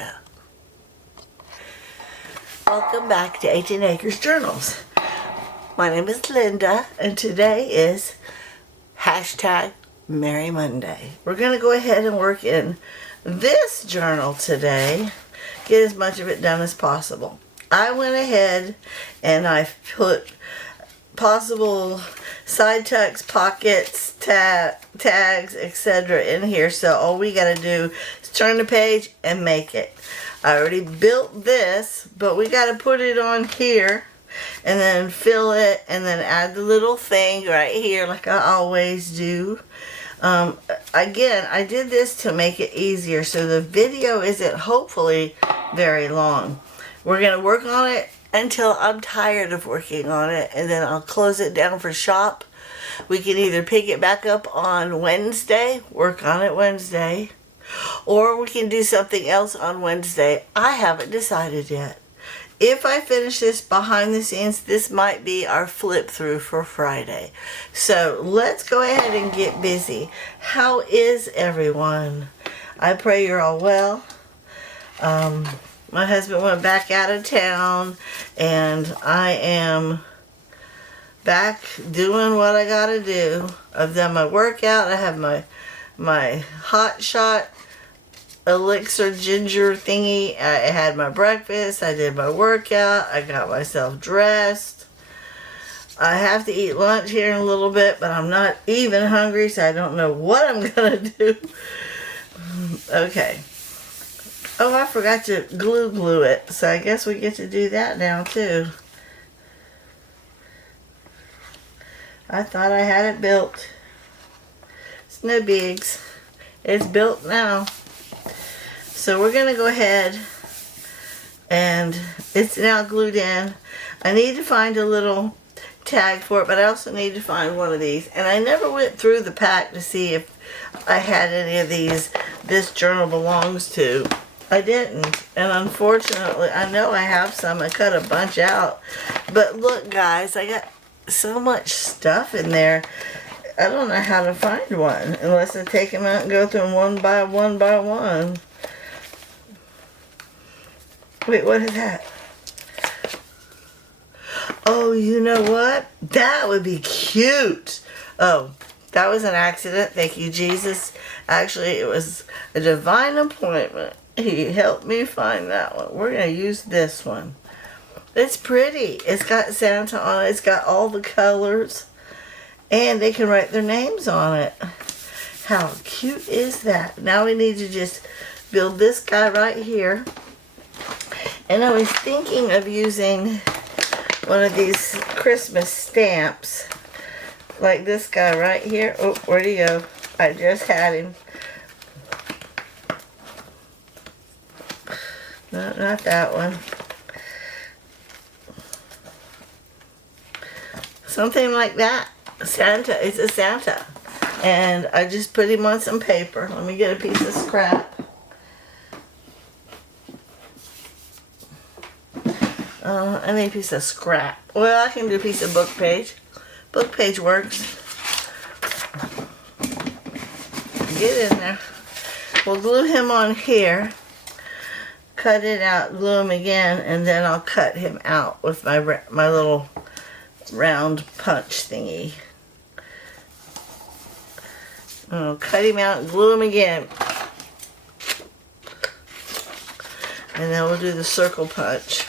go. Welcome back to 18 Acres Journals. My name is Linda, and today is hashtag Merry Monday. We're going to go ahead and work in this journal today, get as much of it done as possible. I went ahead and I put possible side tucks, pockets, tags, etc. in here, so all we got to do is turn the page and make it. I already built this, but we got to put it on here and then fill it and then add the little thing right here like I always do. Again, I did this to make it easier so the video isn't hopefully very long. We're going to work on it until I'm tired of working on it, and then I'll close it down for shop. We can either pick it back up on Wednesday, work on it Wednesday, or we can do something else on Wednesday. I haven't decided yet. If I finish this behind the scenes, this might be our flip through for Friday. So let's go ahead and get busy. How is everyone? I pray you're all well. My husband went back out of town, and I am back doing what I gotta do. I've done my workout. I have my hot shot elixir ginger thingy. I had my breakfast. I did my workout. I got myself dressed. I have to eat lunch here in a little bit, but I'm not even hungry, so I don't know what I'm gonna do. Okay. Oh, I forgot to glue it, so I guess we get to do that now too. I thought I had it built. It's no bigs. It's built now. So we're going to go ahead, and it's now glued in. I need to find a little tag for it, but I also need to find one of these. And I never went through the pack to see if I had any of these this journal belongs to. I didn't, and unfortunately, I know I have some. I cut a bunch out. But look, guys, I got so much stuff in there. I don't know how to find one unless I take them out and go through them one by one by one. Wait, what is that? Oh, you know what? That would be cute. Oh, that was an accident. Thank you, Jesus. Actually, it was a divine appointment. He helped me find that one. We're going to use this one. It's pretty. It's got Santa on it. It's got all the colors. And they can write their names on it. How cute is that? Now we need to just build this guy right here. And I was thinking of using one of these Christmas stamps. Like this guy right here. Oh, where'd he go? I just had him. No, not that one. Something like that. Santa. It's a Santa. And I just put him on some paper. Let me get a piece of scrap. I need a piece of scrap. Well, I can do a piece of book page. Book page works. Get in there. We'll glue him on here. Cut it out, glue him again, and then I'll cut him out with my little round punch thingy. I'll cut him out and glue him again. And then we'll do the circle punch.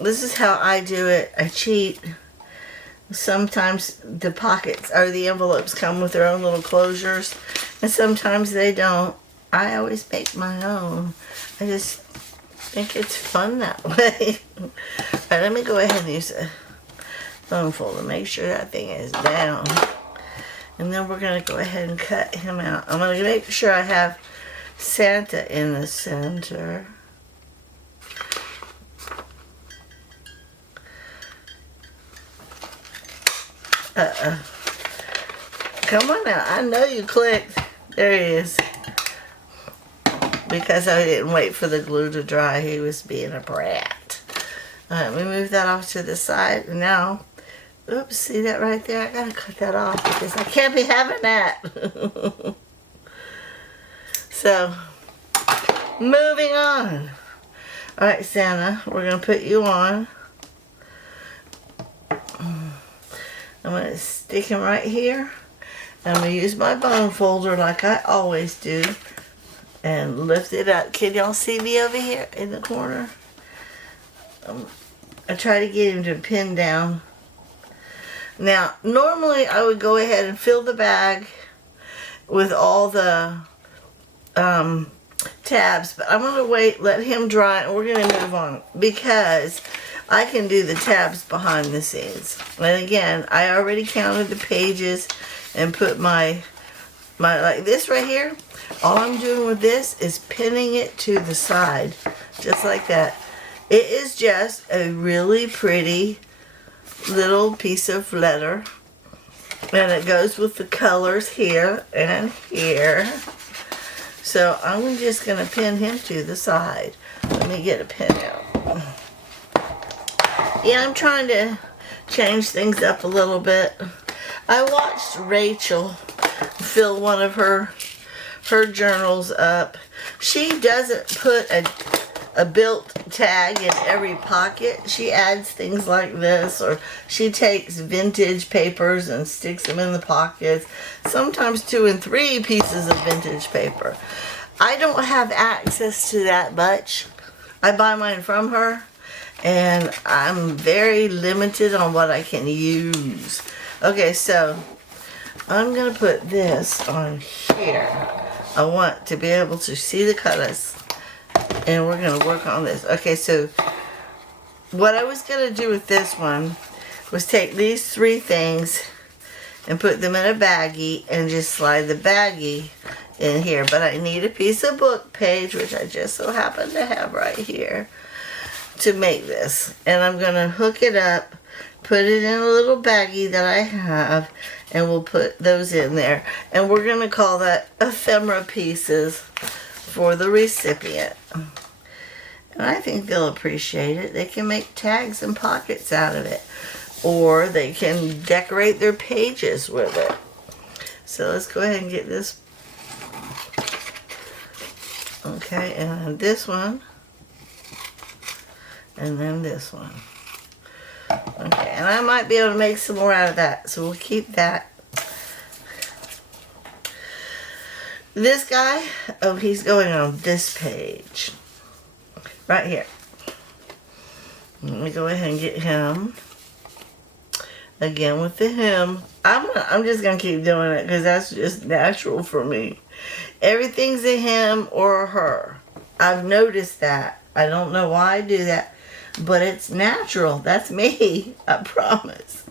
This is how I do it. I cheat. Sometimes the pockets or the envelopes come with their own little closures, and sometimes they don't. I always make my own. I just think it's fun that way. Alright, let me go ahead and use a phone folder. Make sure that thing is down. And then we're going to go ahead and cut him out. I'm going to make sure I have Santa in the center. Come on now. I know you clicked. There he is. Because I didn't wait for the glue to dry, he was being a brat. Alright, we move that off to the side. And now, oops, see that right there? I gotta cut that off because I can't be having that. So, moving on. Alright, Santa, we're going to put you on. I'm going to stick him right here. I'm going to use my bone folder like I always do. And lift it up. Can y'all see me over here in the corner? I try to get him to pin down. Now, normally I would go ahead and fill the bag with all the tabs, but I'm going to wait, let him dry, and we're going to move on because I can do the tabs behind the scenes. And again, I already counted the pages and put my like this right here. All I'm doing with this is pinning it to the side, just like that. It is just a really pretty little piece of leather, and it goes with the colors here and here. So I'm just going to pin him to the side. Let me get a pin out. Yeah, I'm trying to change things up a little bit. I watched Rachel fill one of her journals up. She doesn't put a built tag in every pocket. She adds things like this, or she takes vintage papers and sticks them in the pockets. Sometimes 2 and 3 pieces of vintage paper. I don't have access to that much. I buy mine from her, and I'm very limited on what I can use. Okay, so I'm going to put this on here. I want to be able to see the colors, and we're going to work on this. Okay, so what I was going to do with this one was take these 3 things and put them in a baggie and just slide the baggie in here. But I need a piece of book page, which I just so happen to have right here, to make this. And I'm going to hook it up, put it in a little baggie that I have, and we'll put those in there. And we're going to call that ephemera pieces for the recipient. And I think they'll appreciate it. They can make tags and pockets out of it, or they can decorate their pages with it. So let's go ahead and get this. Okay, and then this one, and then this one. Okay, and I might be able to make some more out of that, so we'll keep that. This guy, oh, he's going on this page. Right here. Let me go ahead and get him. Again with the him. I'm just going to keep doing it because that's just natural for me. Everything's a him or a her. I've noticed that. I don't know why I do that, but it's natural. That's me. I promise.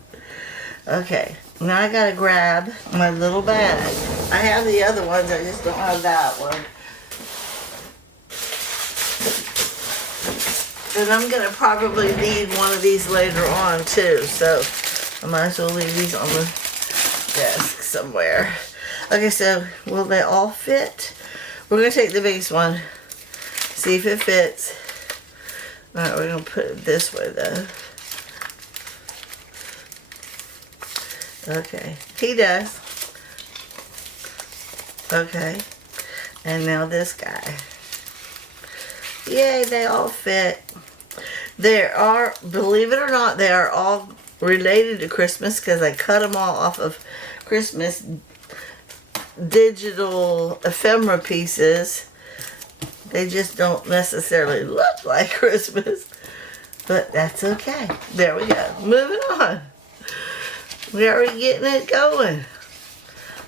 Okay. Now I got to grab my little bag. I have the other ones. I just don't have that one. And I'm going to probably need one of these later on too. So I might as well leave these on the desk somewhere. Okay, so will they all fit? We're going to take the biggest one. See if it fits. Alright, we're going to put it this way though. Okay, he does. Okay, and now this guy. Yay, they all fit. They are, believe it or not, they are all related to Christmas because I cut them all off of Christmas digital ephemera pieces. They just don't necessarily look like Christmas, but that's okay. There we go. Moving on. We're already getting it going.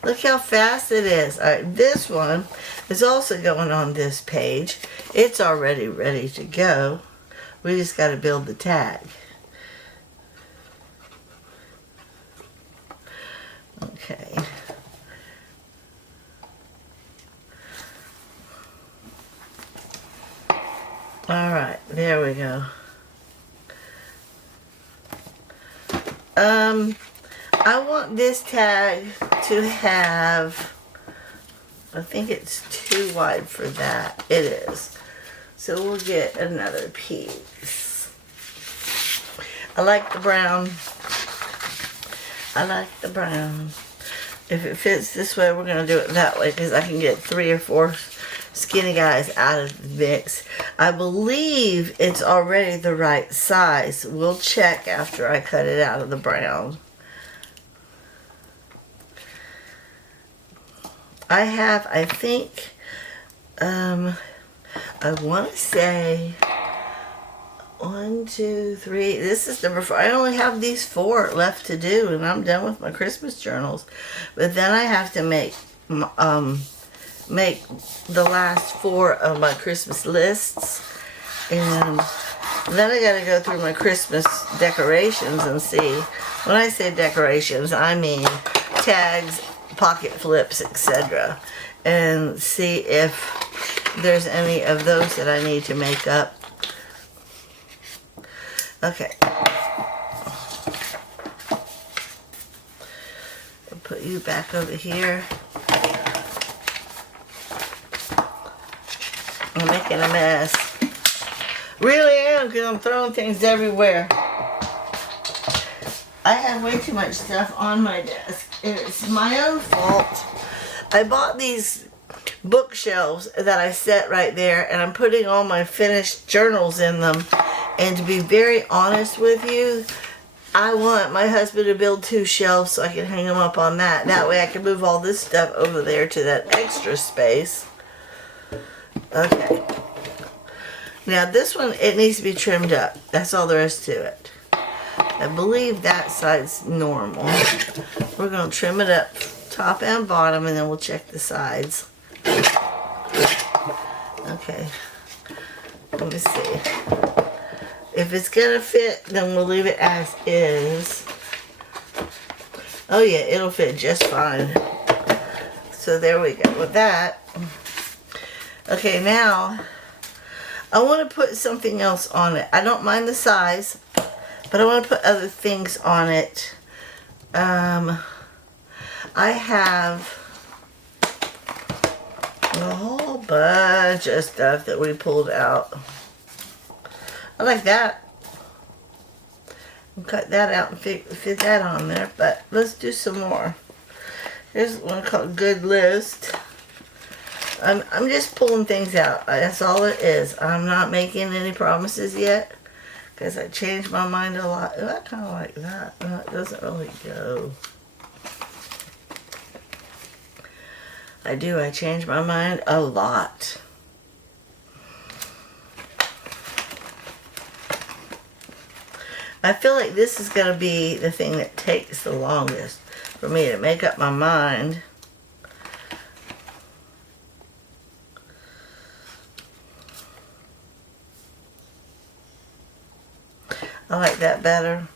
Look how fast it is. All right, this one is also going on this page. It's already ready to go. We just got to build the tag. Okay. All right, there we go. I want this tag to have, I think it's too wide for that. It is. So we'll get another piece. I like the brown. I like the brown. If it fits this way, we're going to do it that way because I can get 3 or 4 skinny guys out of the mix. I believe it's already the right size. We'll check after I cut it out of the brown. I have, I think, I want to say 1, 2, 3. This is number 4. I only have these 4 left to do, and I'm done with my Christmas journals. But then I have to make the last 4 of my Christmas lists, and then I got to go through my Christmas decorations and see. When I say decorations, I mean tags, pocket flips, etc., and see if there's any of those that I need to make up. Okay. I'll put you back over here. I'm making a mess. Really am, because I'm throwing things everywhere. I have way too much stuff on my desk, and it's my own fault. I bought these bookshelves that I set right there, and I'm putting all my finished journals in them. And to be very honest with you, I want my husband to build 2 shelves so I can hang them up on that. That way I can move all this stuff over there to that extra space. Okay. Now this one, it needs to be trimmed up. That's all there is to it. I believe that side's normal. We're going to trim it up top and bottom, and then we'll check the sides. Okay. Let me see. If it's going to fit, then we'll leave it as is. Oh yeah, it'll fit just fine. So there we go with that. Okay, now I want to put something else on it. I don't mind the size, but I want to put other things on it. I have a whole bunch of stuff that we pulled out. I like that. I'll cut that out and fit that on there, but let's do some more. Here's one called Good List. I'm just pulling things out. That's all it is. I'm not making any promises yet, because I change my mind a lot. Ooh, I kind of like that. No, it doesn't really go. I do. I change my mind a lot. I feel like this is going to be the thing that takes the longest for me to make up my mind. I like that better.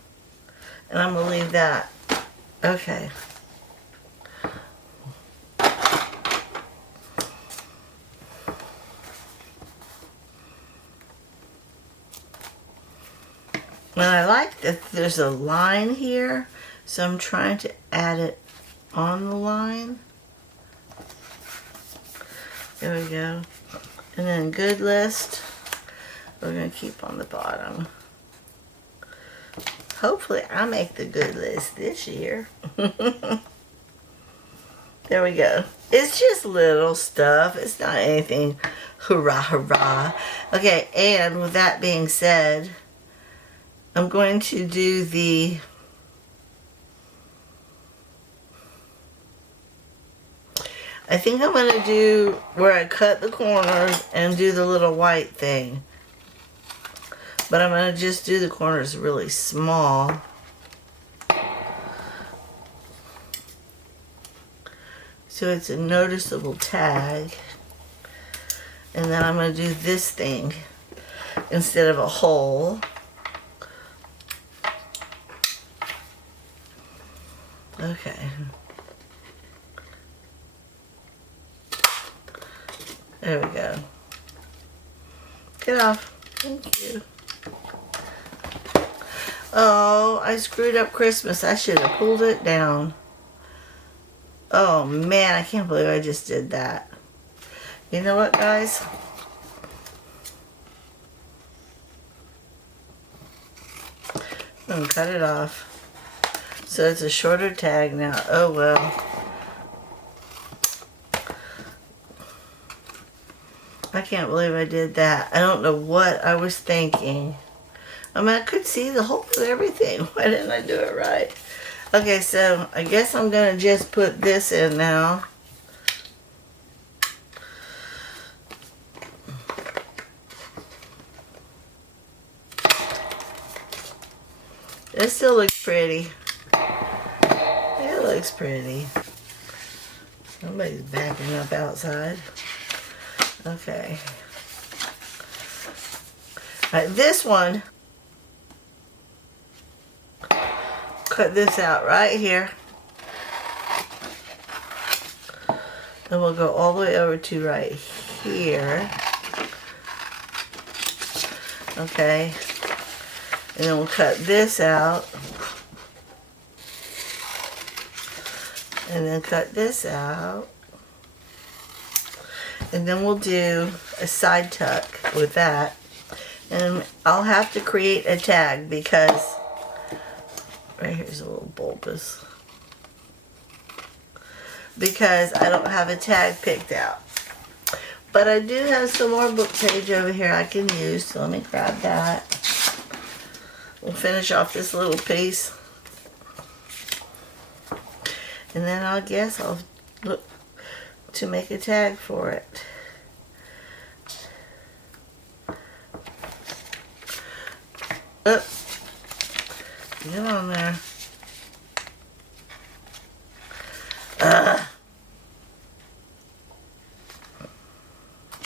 And I'm going to leave that. Okay. And I like that there's a line here, so I'm trying to add it on the line. There we go. And then Good List, we're going to keep on the bottom. Hopefully I make the Good List this year. There we go. It's just little stuff. It's not anything hurrah, hurrah. Okay, and with that being said, I'm going to do the I think I'm going to do where I cut the corners and do the little white thing. But I'm going to just do the corners really small. So it's a noticeable tag. And then I'm going to do this thing instead of a hole. Okay. There we go. Get off. Thank you. Oh, I screwed up Christmas. I should have pulled it down. Oh man, I can't believe I just did that. You know what, guys? I'm gonna cut it off. So it's a shorter tag now. Oh well. I can't believe I did that. I don't know what I was thinking. I mean, I could see the hole and everything. Why didn't I do it right? Okay, so I guess I'm going to just put this in now. It still looks pretty. It looks pretty. Somebody's backing up outside. Okay. Alright, this one, cut this out right here. And we'll go all the way over to right here. Okay. And then we'll cut this out. And then cut this out. And then we'll do a side tuck with that. And I'll have to create a tag because right here's a little bulbous. Because I don't have a tag picked out. But I do have some more book page over here I can use. So let me grab that. We'll finish off this little piece. And then I guess I'll look to make a tag for it. Oh, get on there.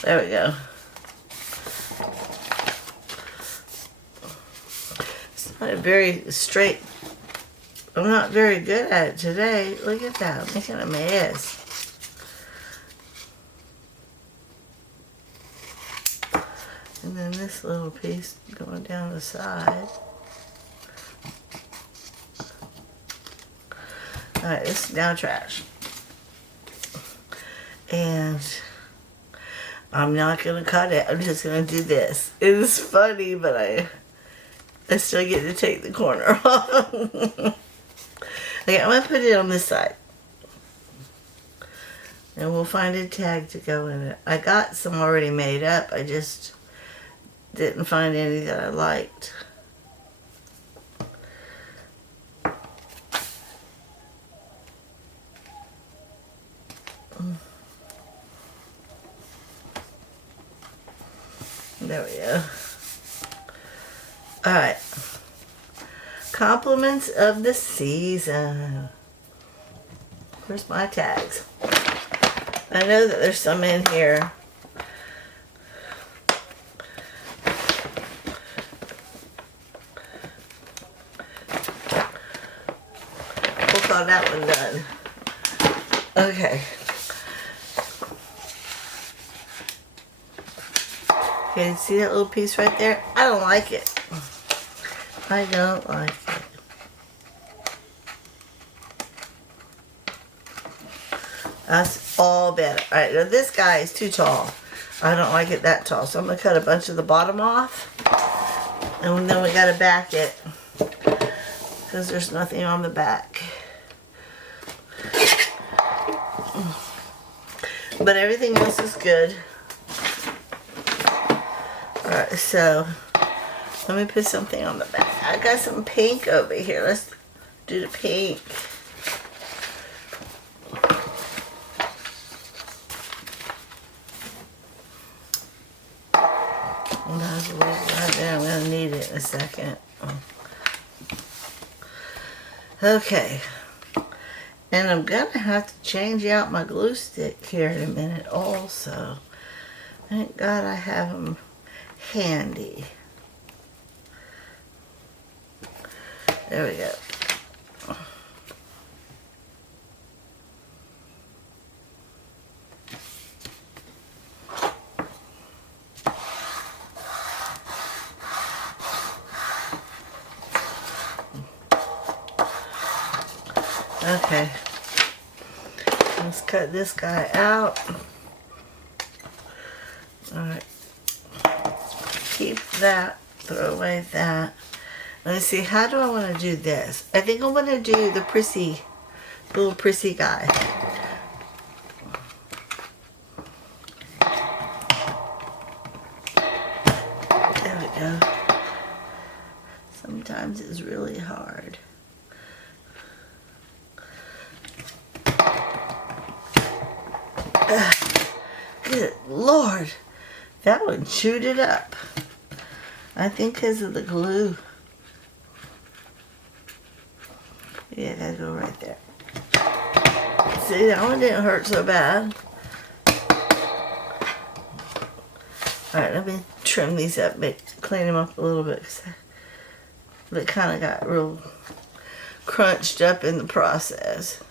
There we go. It's not a very straight. I'm not very good at it today. Look at that. I'm making a mess. And then this little piece going down the side. Alright, this is now trash. And I'm not going to cut it. I'm just going to do this. It is funny, but I still get to take the corner off. Okay, I'm going to put it on this side. And we'll find a tag to go in it. I got some already made up. I just didn't find any that I liked. There we go. Alright. Compliments of the season. Where's my tags? I know that there's some in here. We'll call that one done. Okay. Okay, see that little piece right there? I don't like it. I don't like it. That's all better. Alright, now this guy is too tall. I don't like it that tall. So I'm going to cut a bunch of the bottom off. And then we got to back it. Because there's nothing on the back. But everything else is good. Alright, so let me put something on the back. I got some pink over here. Let's do the pink. I'm going to need it in a second. Okay. And I'm going to have to change out my glue stick here in a minute also. Thank God I have them handy. There we go. Okay, let's cut this guy out. Alright, keep that, throw away that. Let's see, how do I want to do this? I think I want to do the little prissy guy. sometimes is really hard. Good Lord, that one chewed it up. I think because of the glue. Yeah, gotta go right there. See, that one didn't hurt so bad. Alright, let me trim these up, clean them up a little bit, because they kind of got real crunched up in the process.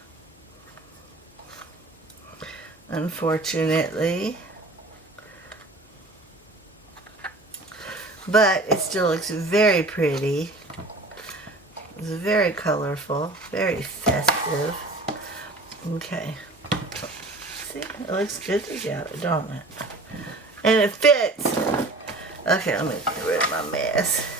Unfortunately. But it still looks very pretty. It's very colorful, very festive. Okay. See, it looks good together, don't it? And it fits. Okay, let me get rid of my mess.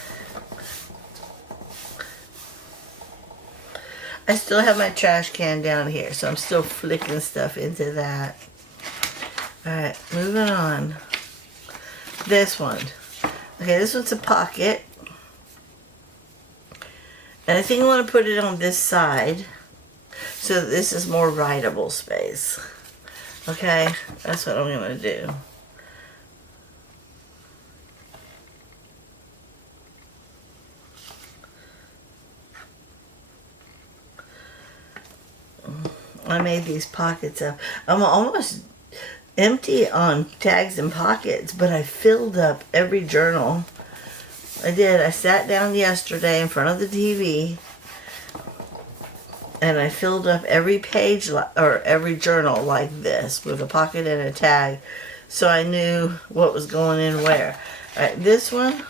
I still have my trash can down here, so I'm still flicking stuff into that. Alright, moving on. This one. Okay, this one's a pocket. And I think I want to put it on this side so that this is more writable space. Okay, that's what I'm going to do. I made these pockets up. I'm almost empty on tags and pockets, but I filled up every journal. I did. I sat down yesterday in front of the TV and I filled up every page or every journal like this with a pocket and a tag, so I knew what was going in where. All right, this one,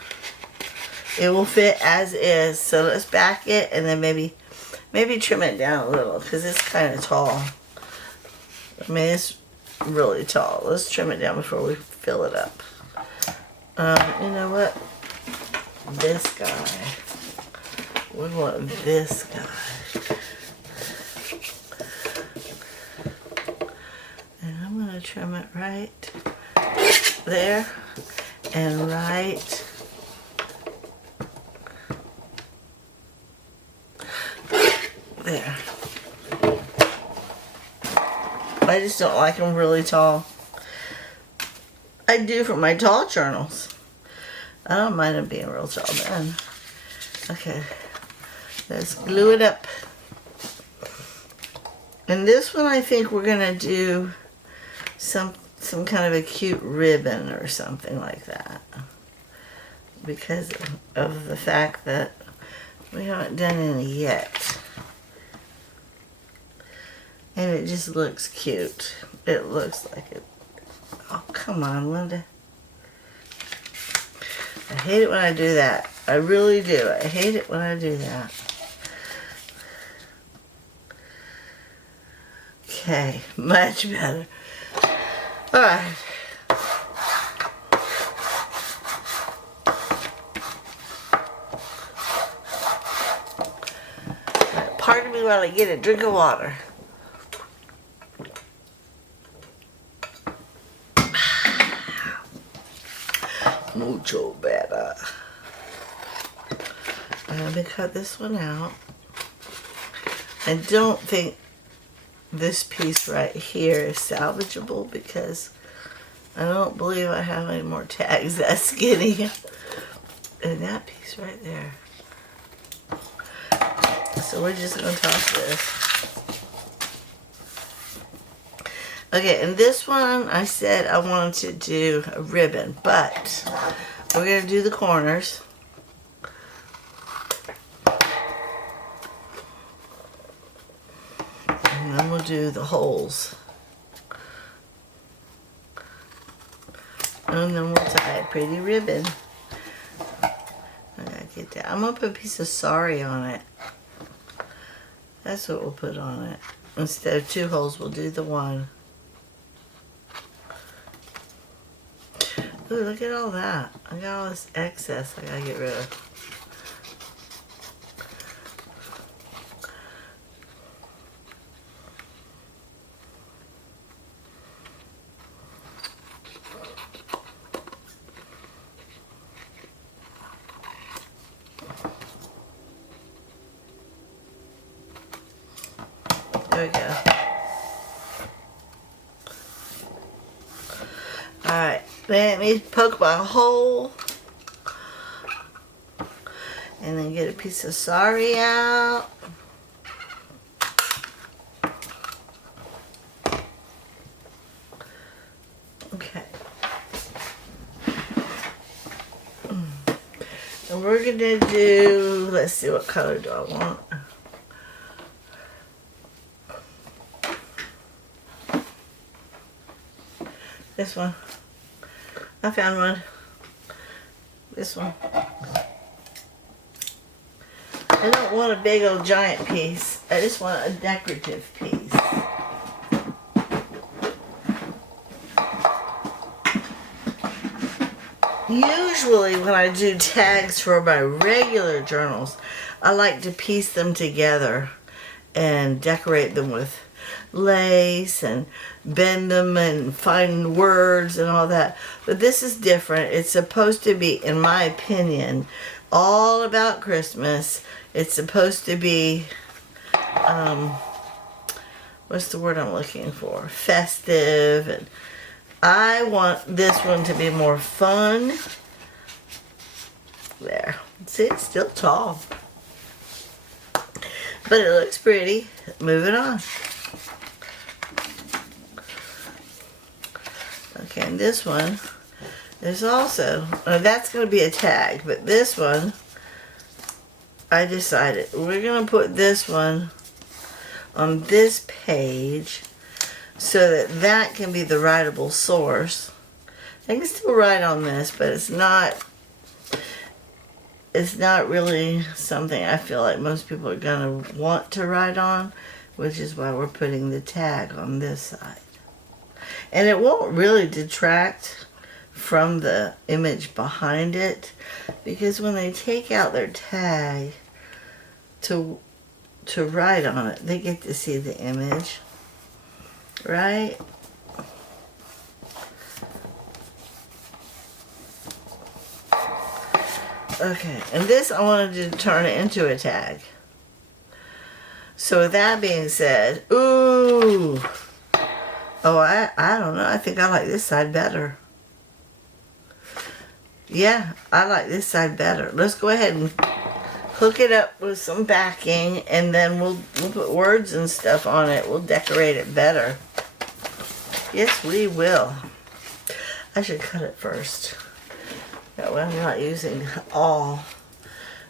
it will fit as is, so let's back it and then maybe trim it down a little because it's kind of tall. I mean, it's really tall. Let's trim it down before we fill it up. You know what? This guy. We want this guy. And I'm going to trim it right there and right there. I just don't like them really tall. I do for my tall journals. I don't mind them being real tall then. Okay, let's glue it up. And this one I think we're gonna do some kind of a cute ribbon or something like that, because of the fact that we haven't done any yet. And it just looks cute. It looks like it. Oh, come on, Linda. I hate it when I do that. I really do. I hate it when I do that. Okay, much better. Alright. Pardon me while I get a drink of water. Mucho better. Let me cut this one out. I don't think this piece right here is salvageable because I don't believe I have any more tags that skinny. And that piece right there. So we're just going to toss this. Okay, and this one I said I wanted to do a ribbon, but we're going to do the corners. And then we'll do the holes. And then we'll tie a pretty ribbon. I gotta get that. I'm going to put a piece of sari on it. That's what we'll put on it. Instead of two holes, we'll do the one. Ooh, look at all that. I got all this excess I gotta get rid of. There we go. Alright, let me poke my hole. And then get a piece of sari out. Okay. And we're going to do, let's see, what color do I want? This one. I found one. This one. I don't want a big old giant piece. I just want a decorative piece. Usually when I do tags for my regular journals, I like to piece them together and decorate them with lace and bend them and find words and all that. But this is different. It's supposed to be, in my opinion, all about Christmas. It's supposed to be, what's the word I'm looking for? Festive. And I want this one to be more fun. There. See, it's still tall. But it looks pretty. Moving on. Okay, and this one is also, that's going to be a tag, but this one, I decided we're going to put this one on this page so that that can be the writable source. I can still write on this, but it's not really something I feel like most people are going to want to write on, which is why we're putting the tag on this side. And it won't really detract from the image behind it, because when they take out their tag to write on it, they get to see the image, right? Okay, and this I wanted to turn it into a tag. So with that being said, ooh, oh, I don't know, I think I like this side better. Yeah, I like this side better. Let's go ahead and hook it up with some backing, and then we'll put words and stuff on it. We'll decorate it better. Yes, we will. I should cut it first. That way I'm not using all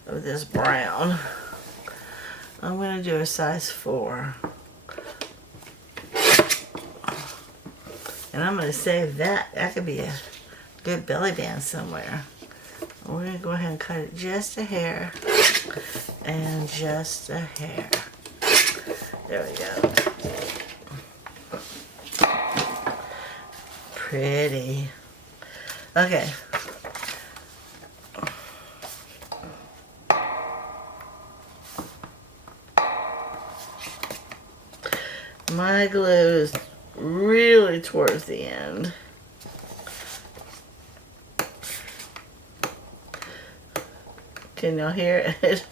of this brown. I'm going to do a size 4. And I'm going to save that. That could be a good belly band somewhere. We're going to go ahead and cut it just a hair. And just a hair. There we go. Pretty. Okay. My glue is really towards the end. Can y'all hear it?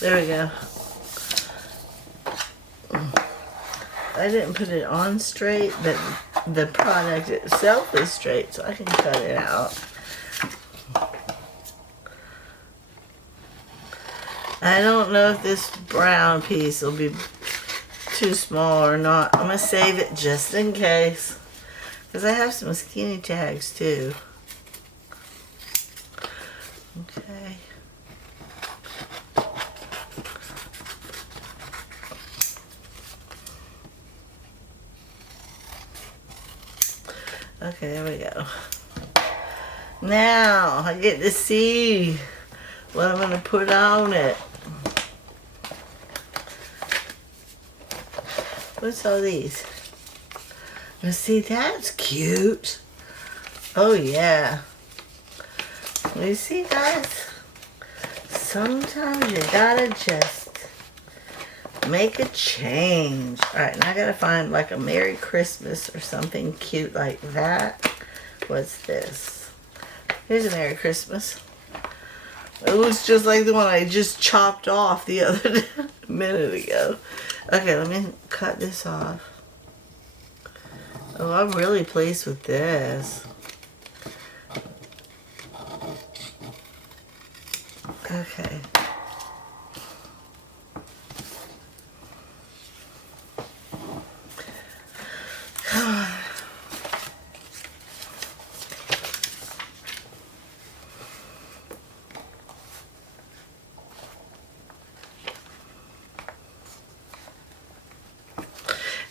There we go. I didn't put it on straight, but the product itself is straight, so I can cut it out. I don't know if this brown piece will be too small or not. I'm going to save it just in case, because I have some skinny tags too. Okay. Okay, there we go. Now I get to see what I'm going to put on it. What's all these? Now see, that's cute. Oh yeah. You see, guys? Sometimes you gotta just Make a change. Alright, now I gotta find like a Merry Christmas or something cute like that. What's this? Here's a Merry Christmas. It looks just like the one I just chopped off the other minute ago. Okay, let me cut this off. Oh, I'm really pleased with this. Okay.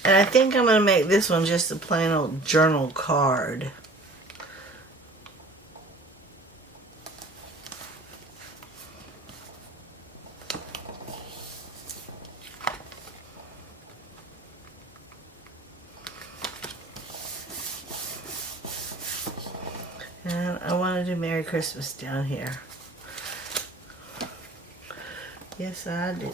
And I think I'm going to make this one just a plain old journal card. And I want to do Merry Christmas down here. Yes, I do.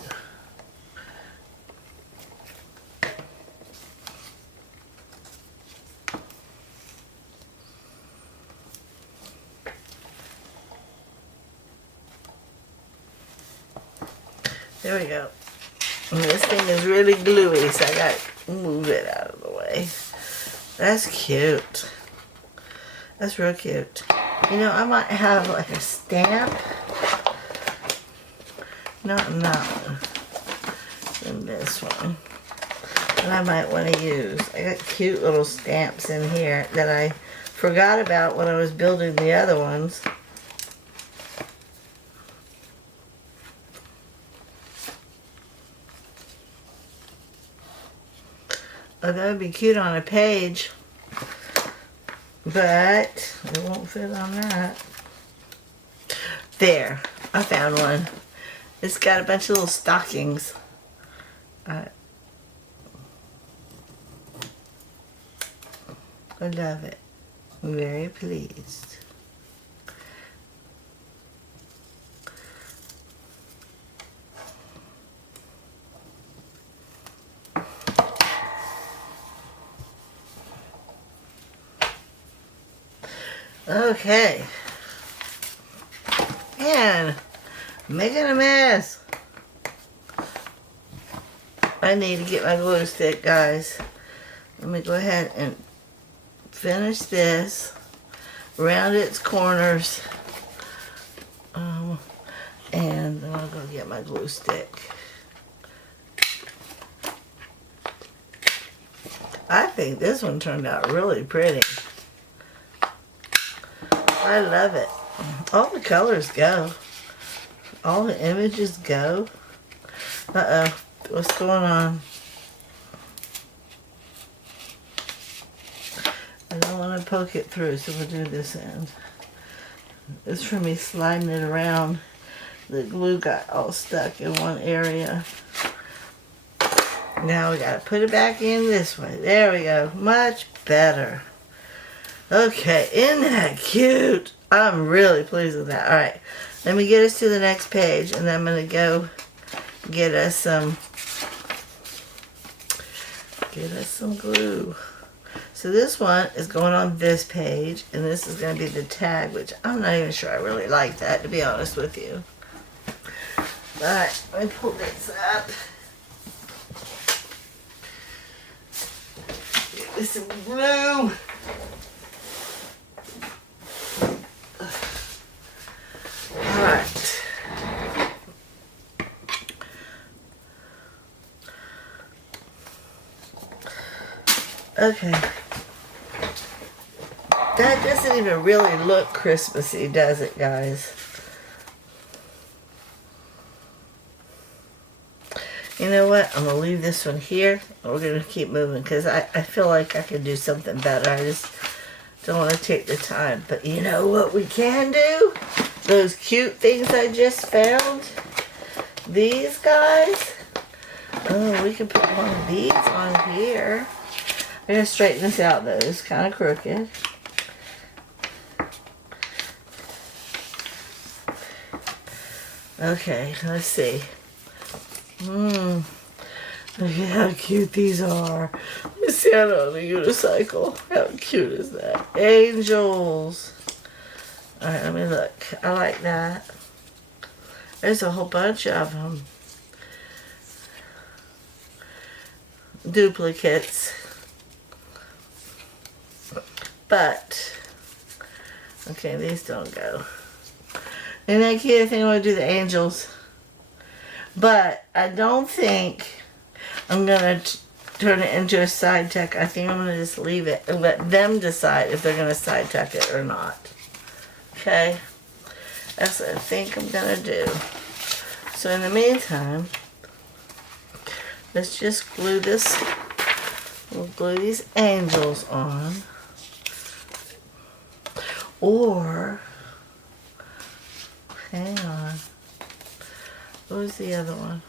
There we go. And this thing is really gluey, so I got to move it out of the way. That's cute. That's real cute. You know, I might have like a stamp. Not in that one. In this one. And I might want to use. I got cute little stamps in here that I forgot about when I was building the other ones. Oh, that would be cute on a page, but it won't fit on that. There, I found one. It's got a bunch of little stockings. I love it. I'm very pleased. Okay. Man, making a mess. I need to get my glue stick, guys. Let me go ahead and finish this around its corners. And then I'll go get my glue stick. I think this one turned out really pretty. I love it. All the colors go. All the images go. Uh-oh. What's going on? I don't want to poke it through, so we'll do this end. It's from me sliding it around. The glue got all stuck in one area. Now we gotta put it back in this way. There we go. Much better. Okay, isn't that cute? I'm really pleased with that. Alright, let me get us to the next page, and then I'm going to go get us some glue. So this one is going on this page, and this is going to be the tag, which I'm not even sure I really like that, to be honest with you. Alright, let me pull this up. Get me some glue. Alright. Okay. That doesn't even really look Christmassy, does it, guys? You know what? I'm going to leave this one here. We're going to keep moving because I feel like I could do something better. I just don't want to take the time. But you know what we can do? Those cute things I just found. These guys. Oh, we can put one of these on here. I'm going to straighten this out though. It's kind of crooked. Okay, let's see. Look at how cute these are. Let me stand on a unicycle. How cute is that? Angels. Alright, let me look. I like that. There's a whole bunch of them. Duplicates. But, okay, these don't go. And that cute, I think I'm going to do the angels. But I don't think I'm going to turn it into a side tuck. I think I'm going to just leave it and let them decide if they're going to side tuck it or not. Okay? That's what I think I'm going to do. So in the meantime, let's just glue this. We'll glue these angels on. Or, hang on. What was the other one?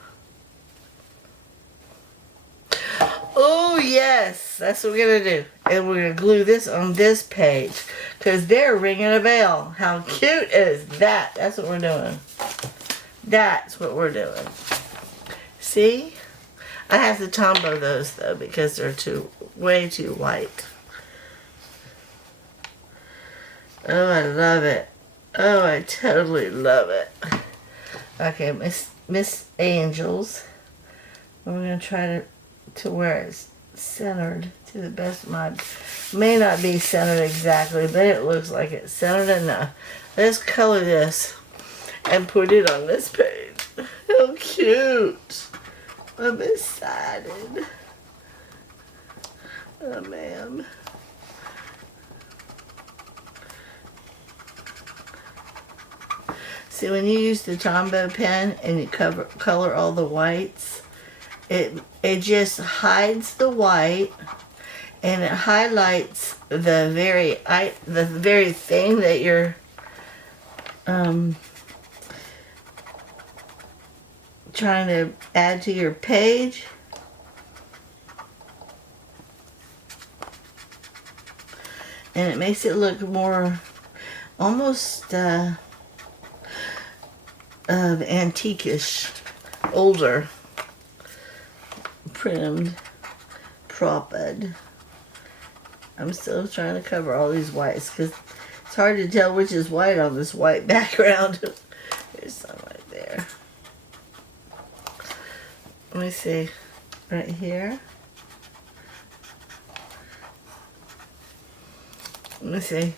Oh, yes. That's what we're going to do. And we're going to glue this on this page. Because they're ringing a bell. How cute is that? That's what we're doing. That's what we're doing. See? I have to Tombow those, though, because they're way too white. Oh, I love it. Oh, I totally love it. Okay, Miss Angels. We're going to try to where it's centered to the best of my... May not be centered exactly, but it looks like it's centered enough. Let's color this and put it on this page. How cute. I'm excited. Oh, ma'am. See, when you use the Tombow pen and you color all the whites, it just hides the white and it highlights the very thing that you're trying to add to your page. And it makes it look more almost antique-ish, older, primed, propped. I'm still trying to cover all these whites because it's hard to tell which is white on this white background. There's some right there. Let me see, right here. Let me see.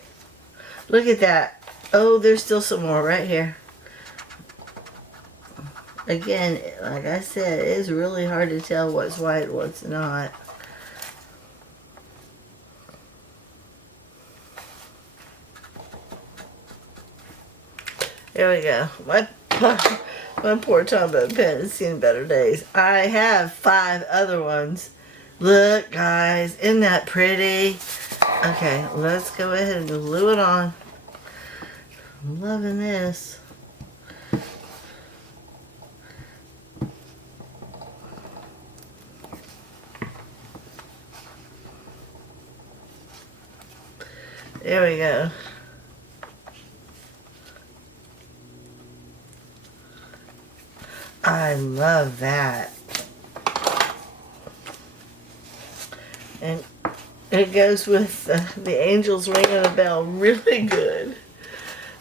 Look at that. Oh, there's still some more right here. Again, like I said, it's really hard to tell what's white, what's not. There we go. My poor Tombow pen has seen better days. I have 5 other ones. Look, guys, isn't that pretty? Okay, let's go ahead and glue it on. I'm loving this. There we go. I love that. And it goes with the angels ringing the bell really good.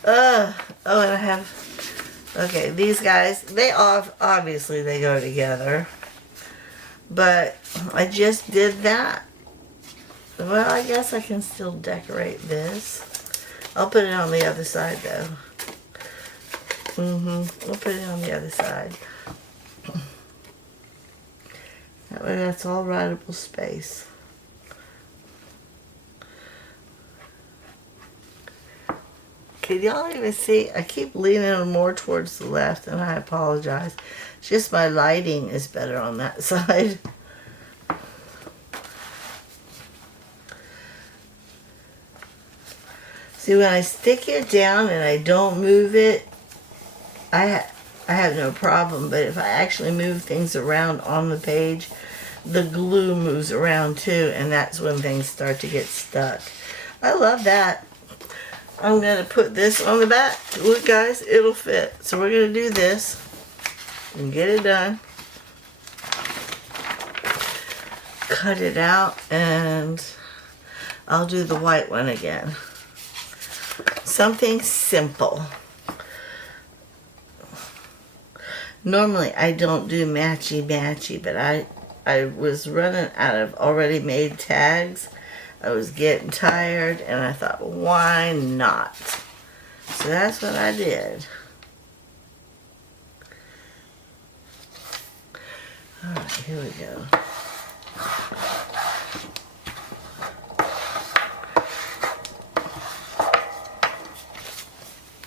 Oh, and I have, okay, these guys, obviously they go together. But I just did that. Well, I guess I can still decorate this. I'll put it on the other side, though. We'll put it on the other side. That way that's all writable space. Can y'all even see? I keep leaning more towards the left, and I apologize. It's just my lighting is better on that side. See, when I stick it down and I don't move it, I have no problem. But if I actually move things around on the page, the glue moves around too, and that's when things start to get stuck. I love that. I'm going to put this on the back. Look, guys, it'll fit. So we're going to do this and get it done. cut it out and I'll do the white one again. Something simple. Normally I don't do matchy, but I was running out of already made tags. I was getting tired and I thought, why not? So that's what I did. Alright, here we go.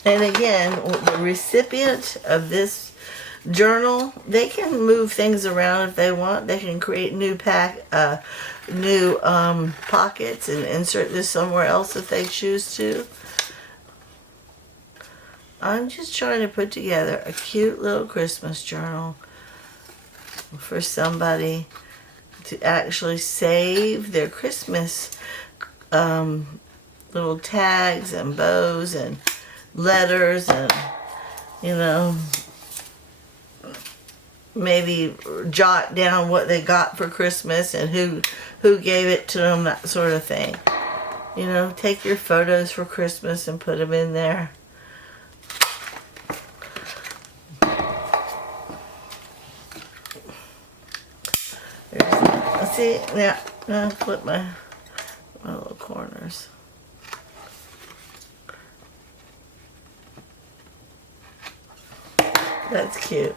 And again, the recipient of this journal, they can move things around if they want. They can create new pockets and insert this somewhere else if they choose to. I'm just trying to put together a cute little Christmas journal for somebody to actually save their Christmas little tags and bows and letters and, you know, maybe jot down what they got for Christmas and who gave it to them, that sort of thing. You know, take your photos for Christmas and put them in there. Let's see, now I'll flip my little corners. That's cute.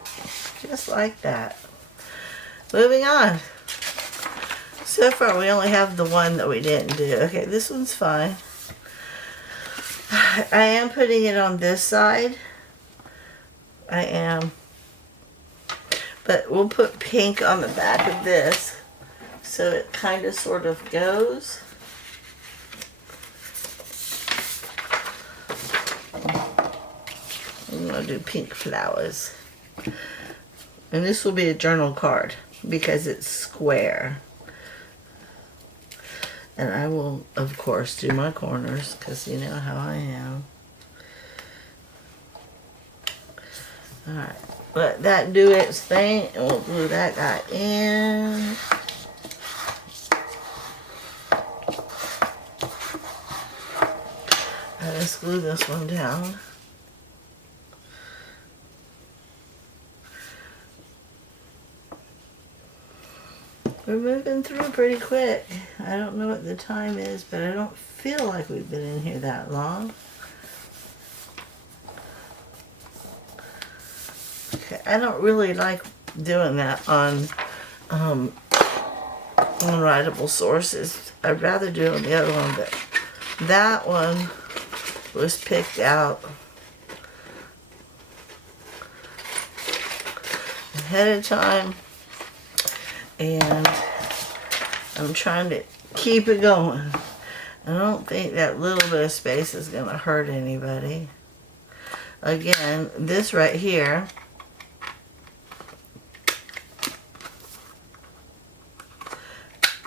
Just like that. Moving on. So far we only have the one that we didn't do. Okay, this one's fine. I am putting it on this side. I am. But we'll put pink on the back of this so it kind of sort of goes. I'm going to do pink flowers. And this will be a journal card because it's square. And I will, of course, do my corners because you know how I am. Alright, let that do its thing and we'll glue that guy in. Let's glue this one down. We're moving through pretty quick. I don't know what the time is, but I don't feel like we've been in here that long. Okay, I don't really like doing that on writable sources. I'd rather do it on the other one, but that one was picked out ahead of time. And I'm trying to keep it going. I don't think that little bit of space is going to hurt anybody. Again, this right here,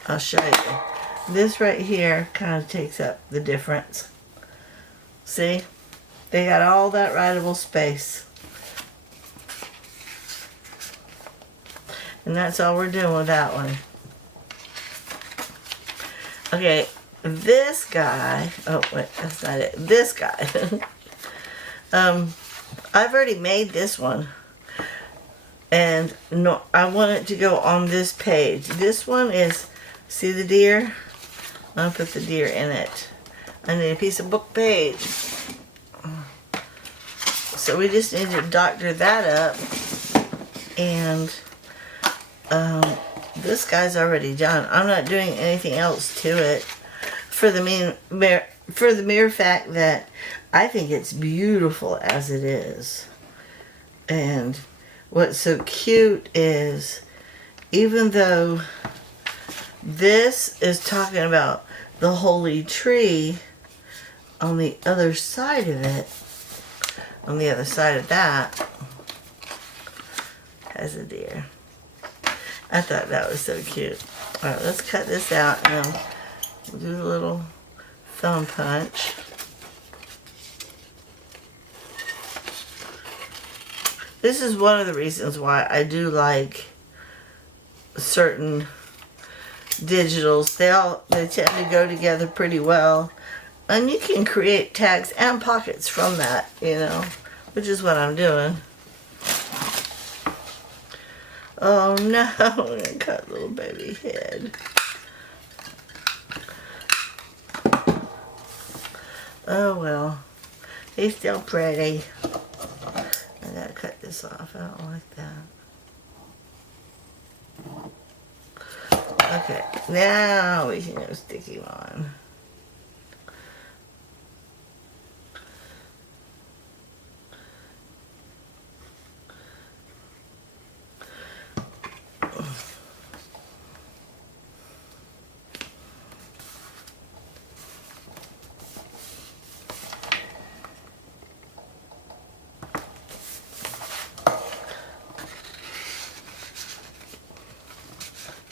I'll show you. This right here kind of takes up the difference. See? They got all that writable space. And that's all we're doing with that one. Okay, this guy, oh wait, that's not it. This guy, I've already made this one. And no, I want it to go on this page. This one is, see the deer? I'll put the deer in it. I need a piece of book page. So we just need to doctor that up. And this guy's already done. I'm not doing anything else to it for the mere fact that I think it's beautiful as it is. And what's so cute is, even though this is talking about the holy tree, on the other side of it, on the other side of that, has a deer. I thought that was so cute. Alright, let's cut this out and we'll do a little thumb punch. This is one of the reasons why I do like certain digitals. They tend to go together pretty well. And you can create tags and pockets from that, you know, which is what I'm doing. Oh no, I'm gonna cut little baby head. Oh well, he's still pretty. I gotta cut this off, I don't like that. Okay, now we can go stick him on.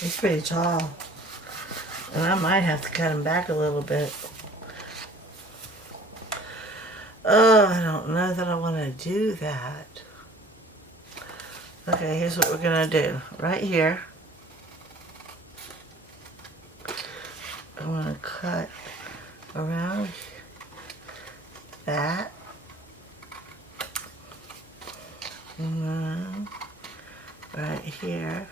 He's pretty tall. And I might have to cut him back a little bit. Oh, I don't know that I want to do that. Okay, here's what we're going to do. Right here, I'm going to cut around that. And then right here.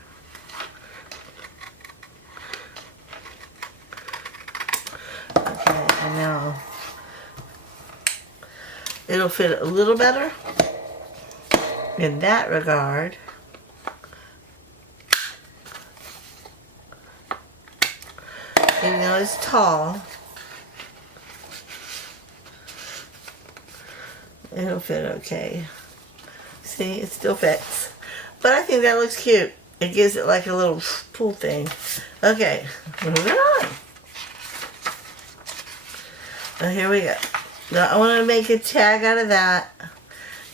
Okay, and now it'll fit a little better in that regard. Even though it's tall, it'll fit okay. See, it still fits. But I think that looks cute. It gives it like a little pull thing. Okay, moving on. Now here we go. Now I want to make a tag out of that.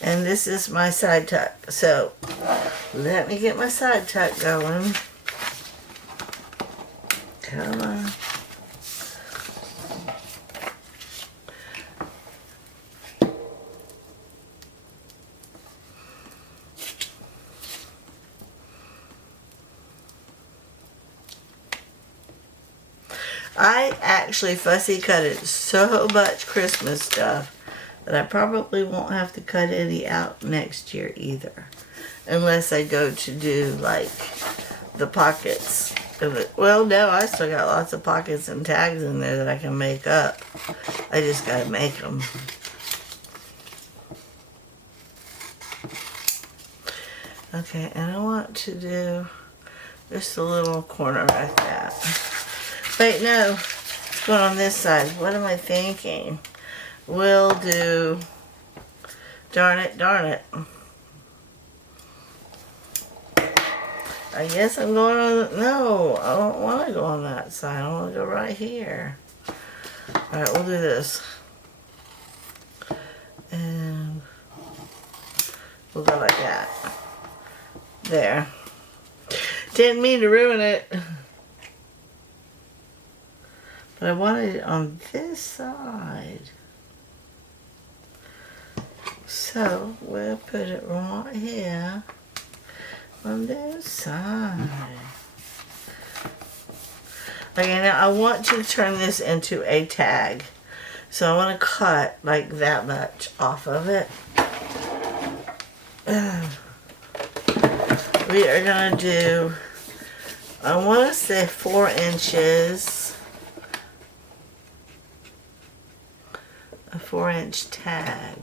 And this is my side tuck. So let me get my side tuck going. Come on. I actually fussy cutted so much Christmas stuff that I probably won't have to cut any out next year either. Unless I go to do like the pockets of it. Well, no, I still got lots of pockets and tags in there that I can make up. I just gotta make them. Okay, and I want to do just a little corner like that. Wait, no, it's going on this side. What am I thinking? We'll do, darn it. I guess I'm going on, no, I don't want to go on that side. I want to go right here. Alright, we'll do this. And we'll go like that. There. Didn't mean to ruin it. But I wanted it on this side. So we'll put it right here on this side. Okay, now I want to turn this into a tag. So I want to cut like that much off of it. We are going to do, I want to say 4 inches. A 4-inch tag.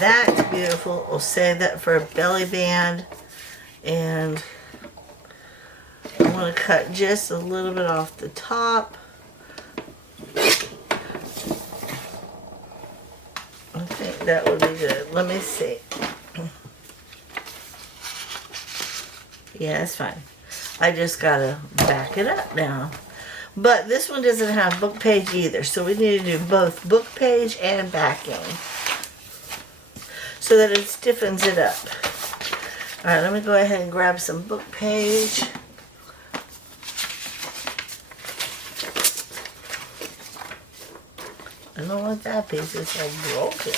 That's beautiful. We'll save that for a belly band. And I want to cut just a little bit off the top. I think that would be good. Let me see. Yeah, it's fine. I just gotta back it up now. But this one doesn't have book page either, so we need to do both book page and backing so that it stiffens it up. Alright, let me go ahead and grab some book page. I don't want that piece, it's all broken.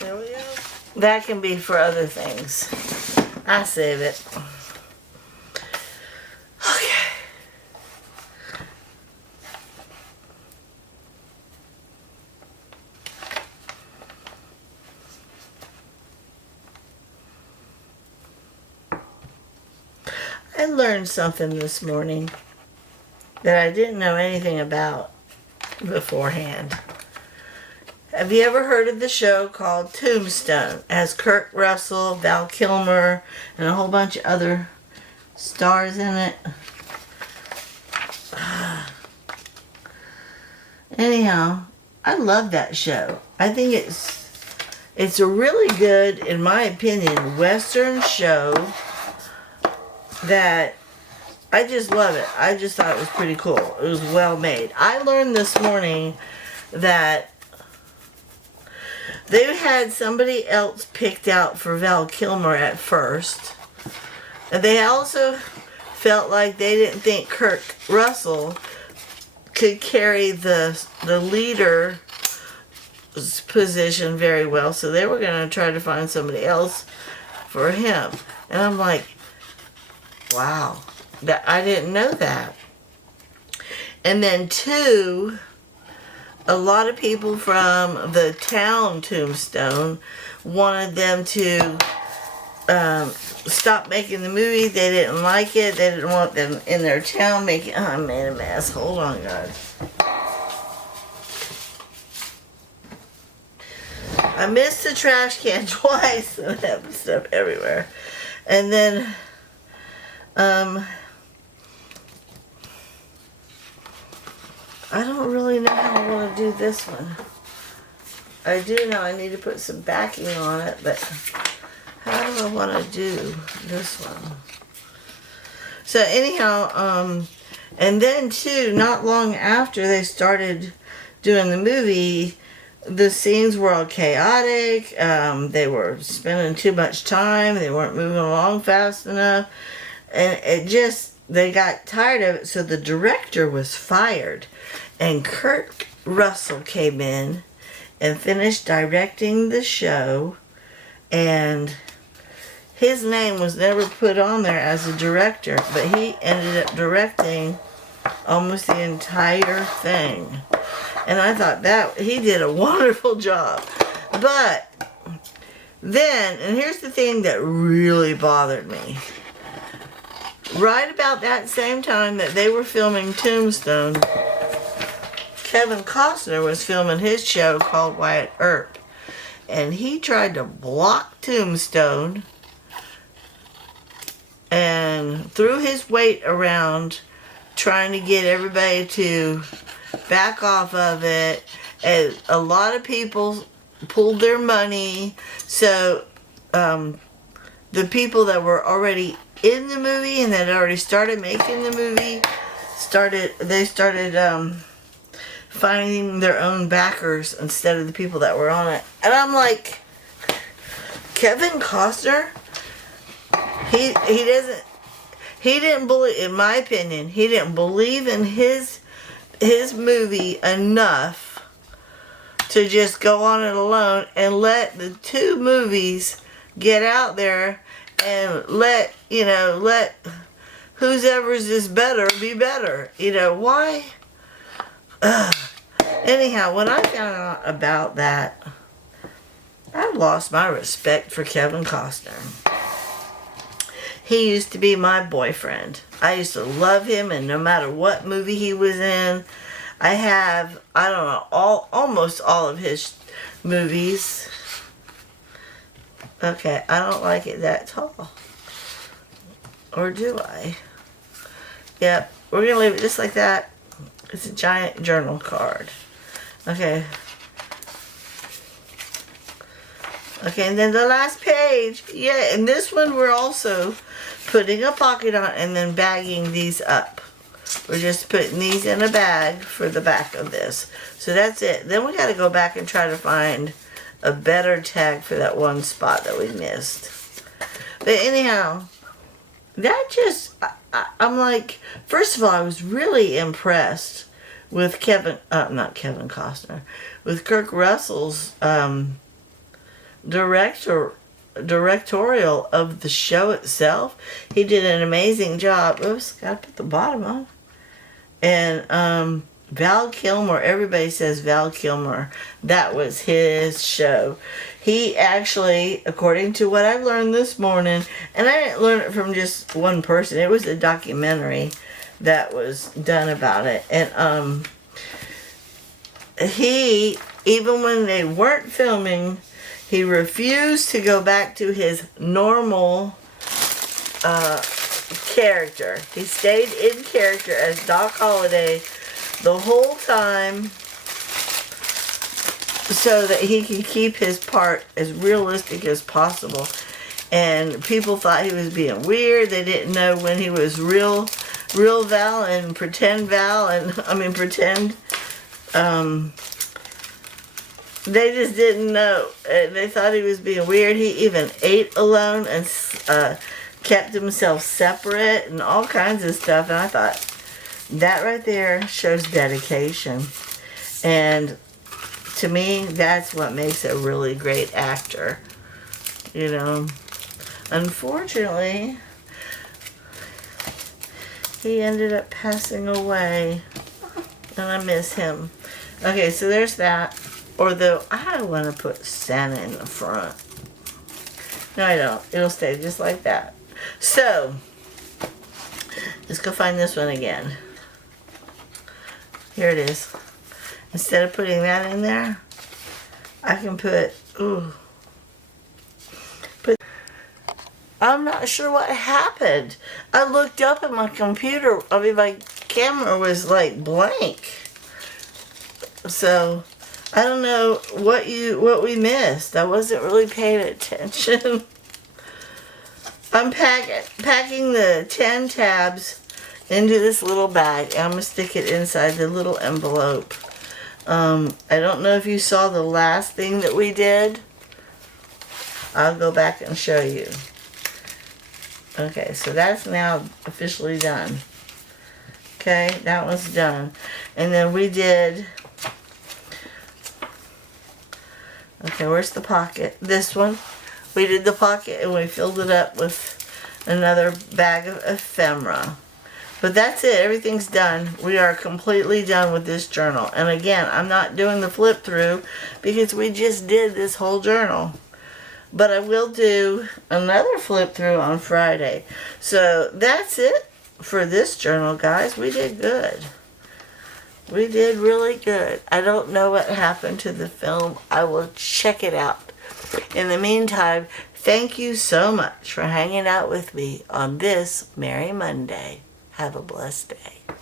There we go. That can be for other things. I save it. Okay. I learned something this morning that I didn't know anything about beforehand. Have you ever heard of the show called Tombstone? It has Kurt Russell, Val Kilmer, and a whole bunch of other stars in it. Anyhow, I love that show. I think it's a really good, in my opinion, Western show that I just love it. I just thought it was pretty cool. It was well made. I learned this morning that they had somebody else picked out for Val Kilmer at first. And they also felt like they didn't think Kurt Russell could carry the leader position very well, so they were going to try to find somebody else for him. And I'm like, wow, that I didn't know that. And then two, a lot of people from the town Tombstone wanted them to stop making the movie. They didn't like it. They didn't want them in their town making... Oh, I made a mess. Hold on, guys. I missed the trash can twice and I have stuff everywhere. And then, I don't really know how I want to do this one. I do know I need to put some backing on it, but how do I want to do this one? So anyhow, and then too, not long after they started doing the movie, the scenes were all chaotic. They were spending too much time. They weren't moving along fast enough. And they got tired of it, so the director was fired. And Kurt Russell came in and finished directing the show. And his name was never put on there as a director, but he ended up directing almost the entire thing. And I thought that he did a wonderful job. But then, and here's the thing that really bothered me. Right about that same time that they were filming Tombstone, Kevin Costner was filming his show called Wyatt Earp. And he tried to block Tombstone and threw his weight around trying to get everybody to back off of it. And a lot of people pulled their money. So the people that were already in the movie and that had already started making the movie started finding their own backers instead of the people that were on it. And I'm like, Kevin Costner, he didn't believe, in my opinion, he didn't believe in his movie enough to just go on it alone and let the two movies get out there and let whoever's is better be better. Why? Anyhow, when I found out about that, I lost my respect for Kevin Costner. He used to be my boyfriend. I used to love him, and no matter what movie he was in, I have, I don't know, almost all of his movies. Okay, I don't like it that tall. Or do I? Yep, we're going to leave it just like that. It's a giant journal card. Okay. Okay, and then the last page. Yeah, and this one we're also putting a pocket on and then bagging these up. We're just putting these in a bag for the back of this. So that's it. Then we got to go back and try to find a better tag for that one spot that we missed. But anyhow, that just, I'm like, first of all, I was really impressed with not Kevin Costner, with Kurt Russell's director directorial of the show itself. He did an amazing job. Oops, gotta put the bottom on. And Val Kilmer, everybody says Val Kilmer, that was his show. He actually, according to what I've learned this morning, and I didn't learn it from just one person, it was a documentary that was done about it. And he, even when they weren't filming, he refused to go back to his normal character. He stayed in character as Doc Holliday the whole time so that he could keep his part as realistic as possible. And people thought he was being weird. They didn't know when he was real Val and pretend Val, and pretend. They just didn't know. They thought he was being weird. He even ate alone and kept himself separate and all kinds of stuff. And I thought, that right there shows dedication. And to me, that's what makes a really great actor. You know, unfortunately, he ended up passing away. And I miss him. Okay, so there's that. Although I want to put Santa in the front. No, I don't. It'll stay just like that. So, let's go find this one again. Here it is. Instead of putting that in there, I can put, I'm not sure what happened. I looked up at my computer. My camera was like blank. So, I don't know what we missed. I wasn't really paying attention. I'm packing the 10 tabs into this little bag. I'm going to stick it inside the little envelope. I don't know if you saw the last thing that we did. I'll go back and show you. Okay, so that's now officially done. Okay, that one's done. And then we did... Okay, where's the pocket? This one. We did the pocket and we filled it up with another bag of ephemera. But that's it. Everything's done. We are completely done with this journal. And again, I'm not doing the flip through because we just did this whole journal. But I will do another flip through on Friday. So that's it for this journal, guys. We did good. We did really good. I don't know what happened to the film. I will check it out. In the meantime, thank you so much for hanging out with me on this Merry Monday. Have a blessed day.